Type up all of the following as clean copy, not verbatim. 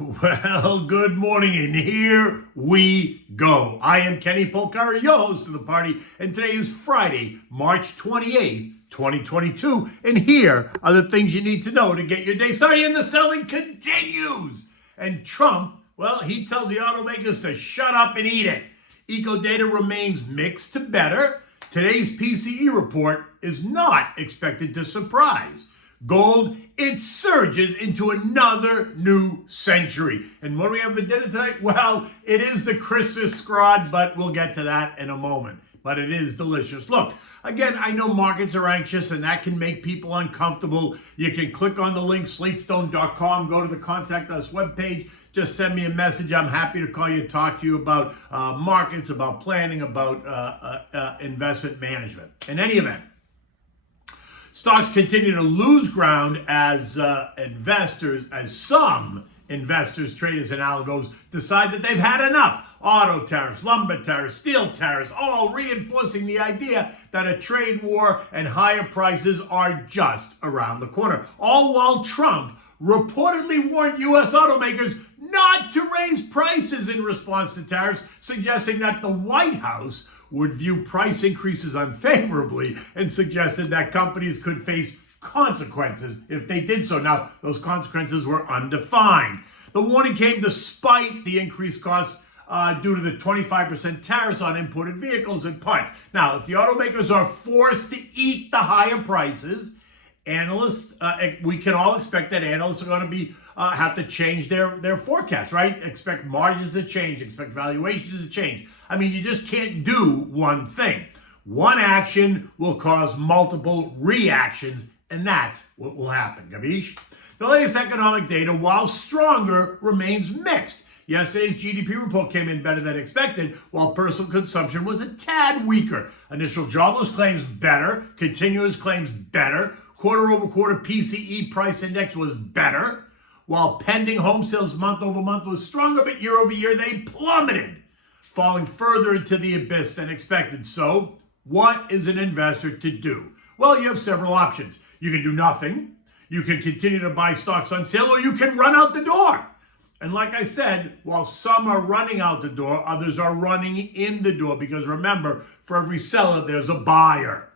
Well, good morning, and here we go. I am Kenny Polcari, your host of the party, and today is Friday, March 28th, 2022, and here are the things you need to know to get your day started, and the selling continues. And Trump, well, he tells the automakers to shut up and eat it. Eco data remains mixed to better. Today's PCE report is not expected to surprise. Gold, it surges into another new century. And what do we have for dinner tonight? Well, it is the Christmas scrod, but we'll get to that in a moment. But it is delicious. Look, again, I know markets are anxious and that can make people uncomfortable. You can click on the link, slatestone.com, go to the Contact Us webpage. Just send me a message. I'm happy to call you, talk to you about markets, about planning, about investment management. In any event, stocks continue to lose ground as some investors, traders, and algos decide that they've had enough. Auto tariffs, lumber tariffs, steel tariffs, all reinforcing the idea that a trade war and higher prices are just around the corner. All while Trump reportedly warned U.S. automakers not to raise prices in response to tariffs, suggesting that the White House would view price increases unfavorably and suggested that companies could face consequences if they did so. Now, those consequences were undefined. The warning came despite the increased costs due to the 25% tariffs on imported vehicles and parts. Now, if the automakers are forced to eat the higher prices, analysts, we can all expect that analysts are going to be have to change their forecast, right? Expect margins to change, expect valuations to change. I mean, you just can't do one thing. One action will cause multiple reactions, and that's what will happen. Gabish? The latest economic data, while stronger, remains mixed. Yesterday's GDP report came in better than expected, while personal consumption was a tad weaker. Initial jobless claims better, continuous claims better, quarter-over-quarter PCE price index was better, while pending home sales month-over-month was stronger, but year-over-year they plummeted, falling further into the abyss than expected. So, what is an investor to do? Well, you have several options. You can do nothing, you can continue to buy stocks on sale, or you can run out the door. And like I said, while some are running out the door, others are running in the door, because remember, for every seller, there's a buyer.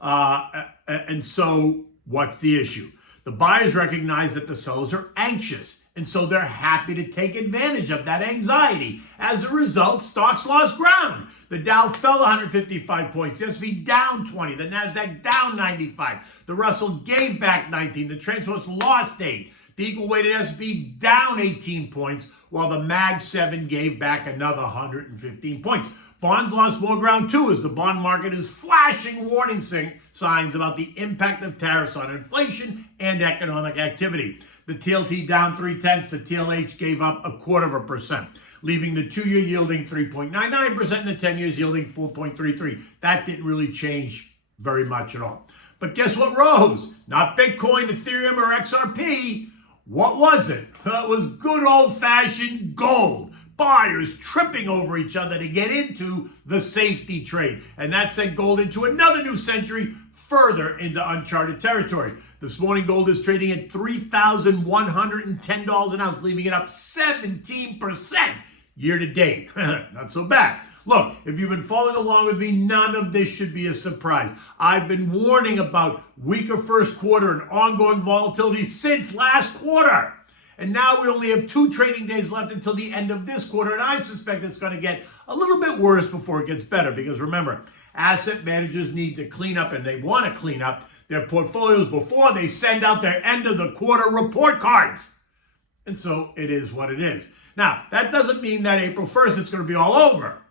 And so what's the issue? The buyers recognize that the sellers are anxious, and so they're happy to take advantage of that anxiety. As a result, stocks lost ground. The Dow fell 155 points, the S&P down 20, the NASDAQ down 95, the Russell gave back 19, the Transports lost 8, the equal-weighted S&P down 18 points, while the MAG 7 gave back another 115 points. Bonds lost more ground too, as the bond market is flashing warning signs about the impact of tariffs on inflation and economic activity. The TLT down 0.3, the TLH gave up 0.25%, leaving the 2-year yielding 3.99% and the 10 years yielding 4.33. That didn't really change very much at all. But guess what rose? Not Bitcoin, Ethereum, or XRP. What was it? Well, it was good old-fashioned gold. Buyers tripping over each other to get into the safety trade. And that sent gold into another new century, further into uncharted territory. This morning, gold is trading at $3,110 an ounce, leaving it up 17% year to date. Not so bad. Look, if you've been following along with me, none of this should be a surprise. I've been warning about weaker first quarter and ongoing volatility since last quarter. And now we only have 2 trading days left until the end of this quarter, and I suspect it's going to get a little bit worse before it gets better, because remember, asset managers need to clean up, and they want to clean up their portfolios before they send out their end of the quarter report cards. And so it is what it is. Now, that doesn't mean that April 1st it's going to be all over.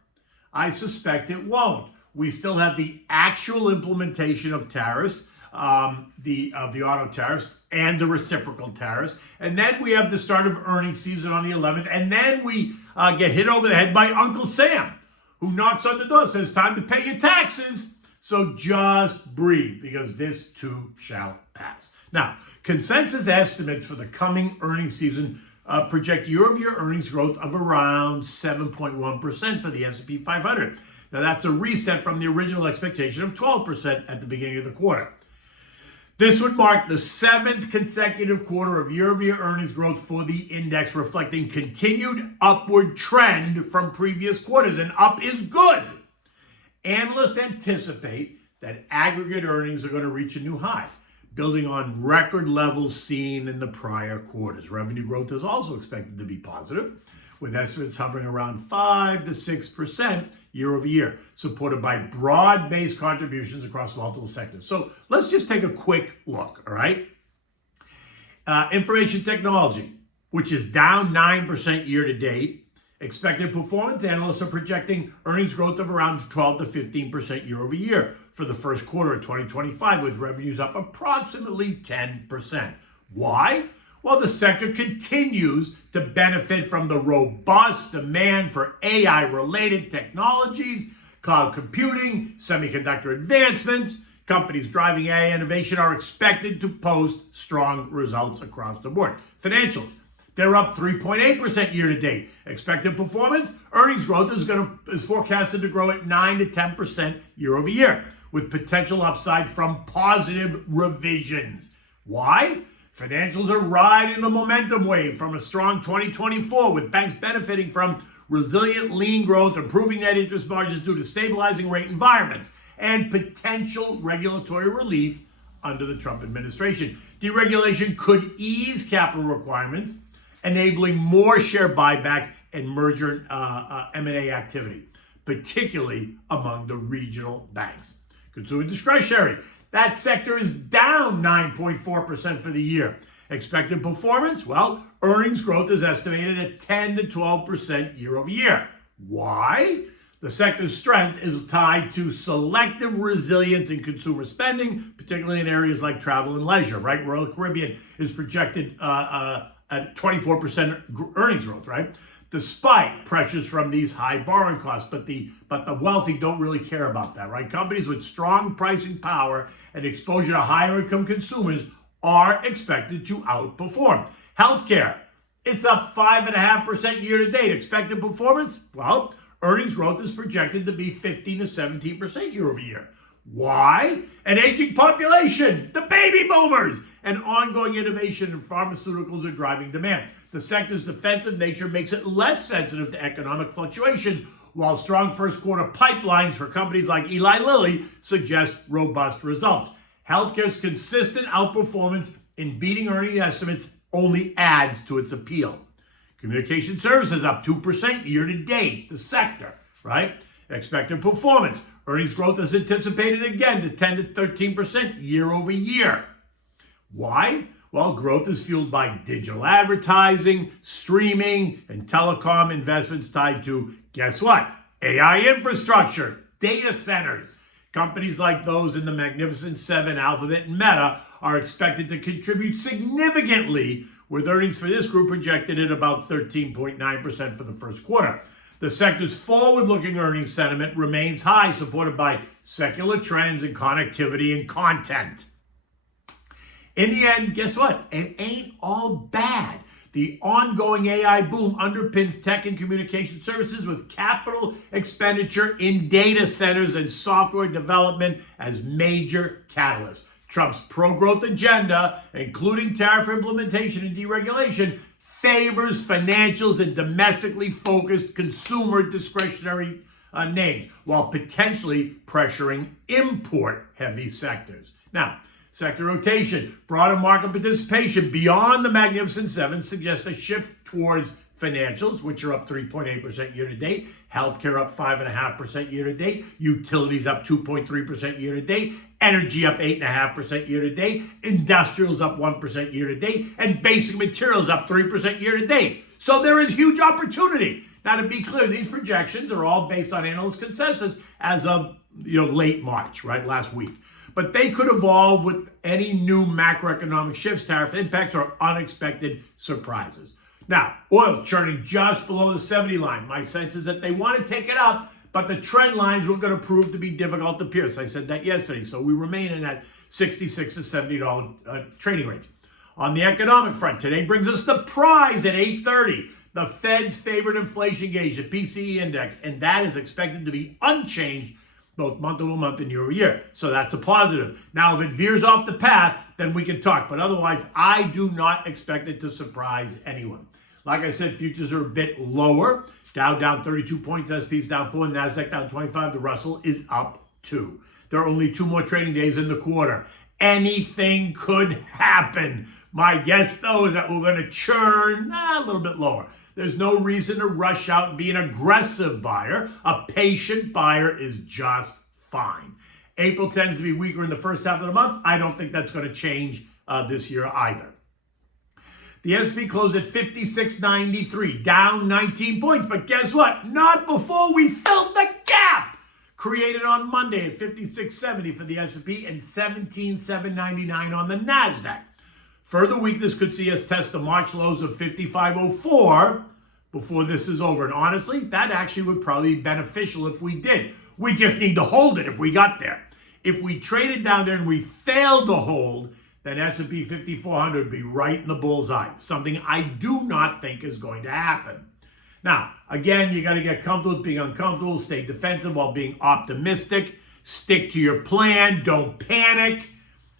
I suspect it won't. We still have the actual implementation of tariffs, the auto tariffs and the reciprocal tariffs. And then we have the start of earnings season on the 11th. And then we get hit over the head by Uncle Sam, who knocks on the door, says, time to pay your taxes. So just breathe, because this too shall pass. Now, consensus estimates for the coming earnings season project year-over-year earnings growth of around 7.1% for the S&P 500. Now, that's a reset from the original expectation of 12% at the beginning of the quarter. This would mark the 7th consecutive quarter of year-over-year earnings growth for the index, reflecting continued upward trend from previous quarters, and up is good. Analysts anticipate that aggregate earnings are going to reach a new high, building on record levels seen in the prior quarters. Revenue growth is also expected to be positive, with estimates hovering around 5 to 6% year over year, supported by broad-based contributions across multiple sectors. So let's just take a quick look, all right? Information technology, which is down 9% year to date. Expected performance, analysts are projecting earnings growth of around 12 to 15% year over year for the first quarter of 2025, with revenues up approximately 10%. Why? Well, the sector continues to benefit from the robust demand for AI-related technologies, cloud computing, semiconductor advancements. Companies driving AI innovation are expected to post strong results across the board. Financials, they're up 3.8% year to date. Expected performance, earnings growth is forecasted to grow at 9 to 10% year over year, with potential upside from positive revisions. Why? Financials are riding the momentum wave from a strong 2024, with banks benefiting from resilient lean growth, improving net interest margins due to stabilizing rate environments, and potential regulatory relief under the Trump administration. Deregulation could ease capital requirements, enabling more share buybacks and merger M&A activity, particularly among the regional banks. Consumer discretionary, that sector is down 9.4% for the year. Expected performance, well, earnings growth is estimated at 10 to 12% year over year. Why? The sector's strength is tied to selective resilience in consumer spending, particularly in areas like travel and leisure, right? Royal Caribbean is projected at 24% earnings growth, right? Despite pressures from these high borrowing costs, but the wealthy don't really care about that, right? Companies with strong pricing power and exposure to higher income consumers are expected to outperform. Healthcare, it's up 5.5% year to date. Expected performance, well, earnings growth is projected to be 15 to 17% year over year. Why? An aging population, the baby boomers, and ongoing innovation in pharmaceuticals are driving demand. The sector's defensive nature makes it less sensitive to economic fluctuations, while strong first quarter pipelines for companies like Eli Lilly suggest robust results. Healthcare's consistent outperformance in beating earning estimates only adds to its appeal. Communication services up 2% year to date, the sector, right? Expected performance, earnings growth is anticipated again to 10 to 13% year over year. Why? Well, growth is fueled by digital advertising, streaming, and telecom investments tied to, guess what? AI infrastructure, data centers. Companies like those in the Magnificent Seven, Alphabet, and Meta are expected to contribute significantly, with earnings for this group projected at about 13.9% for the first quarter. The sector's forward-looking earnings sentiment remains high, supported by secular trends in connectivity and content. In the end, guess what? It ain't all bad. The ongoing AI boom underpins tech and communication services, with capital expenditure in data centers and software development as major catalysts. Trump's pro-growth agenda, including tariff implementation and deregulation, favors financials and domestically focused consumer discretionary names, while potentially pressuring import-heavy sectors. Now, sector rotation, broader market participation beyond the Magnificent Seven suggests a shift towards financials, which are up 3.8% year to date, healthcare up 5.5% year to date, utilities up 2.3% year to date, energy up 8.5% year to date, industrials up 1% year to date, and basic materials up 3% year to date. So there is huge opportunity. Now, to be clear, these projections are all based on analyst consensus as of late March, right, last week. But they could evolve with any new macroeconomic shifts, tariff impacts, or unexpected surprises. Now, oil churning just below the 70 line. My sense is that they want to take it up, but the trend lines were going to prove to be difficult to pierce. I said that yesterday, so we remain in that $66 to $70 trading range. On the economic front, today brings us the prize at 8:30, the Fed's favorite inflation gauge, the PCE index, and that is expected to be unchanged both month over month and year over year. So that's a positive. Now, if it veers off the path, then we can talk. But otherwise, I do not expect it to surprise anyone. Like I said, futures are a bit lower. Dow down 32 points, S&P's down 4, NASDAQ down 25. The Russell is up 2. There are only 2 more trading days in the quarter. Anything could happen. My guess, though, is that we're going to churn a little bit lower. There's no reason to rush out and be an aggressive buyer. A patient buyer is just fine. April tends to be weaker in the first half of the month. I don't think that's going to change this year either. The S&P closed at 56.93, down 19 points. But guess what? Not before we filled the gap created on Monday at 56.70 for the S&P and 17.799 on the NASDAQ. Further weakness could see us test the March lows of 55.04 before this is over. And honestly, that actually would probably be beneficial if we did. We just need to hold it if we got there. If we traded down there and we failed to hold, then S&P 5400 would be right in the bullseye. Something I do not think is going to happen. Now, again, you got to get comfortable with being uncomfortable, stay defensive while being optimistic, stick to your plan, don't panic.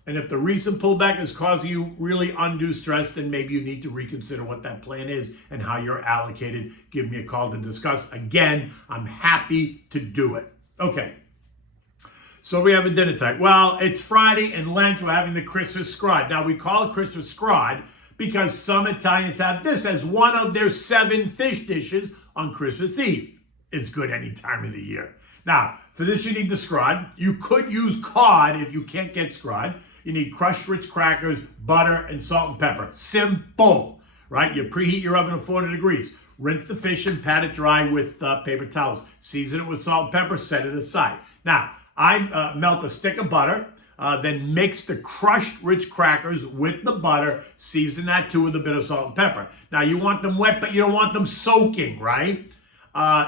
And if the recent pullback is causing you really undue stress, then maybe you need to reconsider what that plan is and how you're allocated. Give me a call to discuss. Again, I'm happy to do it. Okay. So we have a dinner tonight. Well, it's Friday and Lent. We're having the Christmas scrod. Now, we call it Christmas scrod because some Italians have this as one of their 7 fish dishes on Christmas Eve. It's good any time of the year. Now, for this, you need the scrod. You could use cod if you can't get scrod. You need crushed Ritz crackers, butter, and salt and pepper. Simple, right? You preheat your oven to 400 degrees. Rinse the fish and pat it dry with paper towels. Season it with salt and pepper, set it aside. Now, I melt a stick of butter, then mix the crushed Ritz crackers with the butter, season that too with a bit of salt and pepper. Now, you want them wet, but you don't want them soaking, right?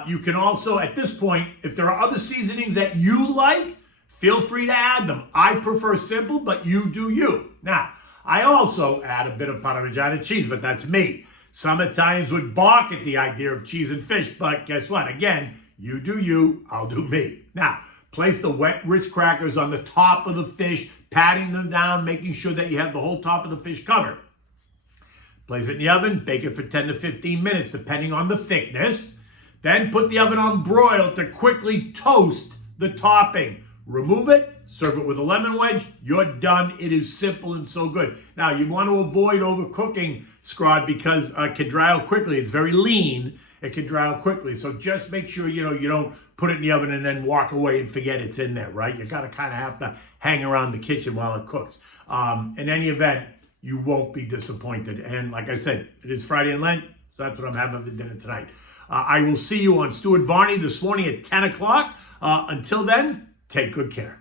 You can also, at this point, if there are other seasonings that you like, feel free to add them. I prefer simple, but you do you. Now, I also add a bit of Parmigiano cheese, but that's me. Some Italians would balk at the idea of cheese and fish, but guess what? Again, you do you, I'll do me. Now, place the wet Ritz crackers on the top of the fish, patting them down, making sure that you have the whole top of the fish covered. Place it in the oven, bake it for 10 to 15 minutes, depending on the thickness. Then put the oven on broil to quickly toast the topping. Remove it, serve it with a lemon wedge, you're done. It is simple and so good. Now, you want to avoid overcooking scrod because it can dry out quickly. It's very lean. It can dry out quickly. So just make sure, you don't put it in the oven and then walk away and forget it's in there, right? You got to kind of have to hang around the kitchen while it cooks. In any event, you won't be disappointed. And like I said, it is Friday and Lent, so that's what I'm having for dinner tonight. I will see you on Stuart Varney this morning at 10 o'clock. Until then, take good care.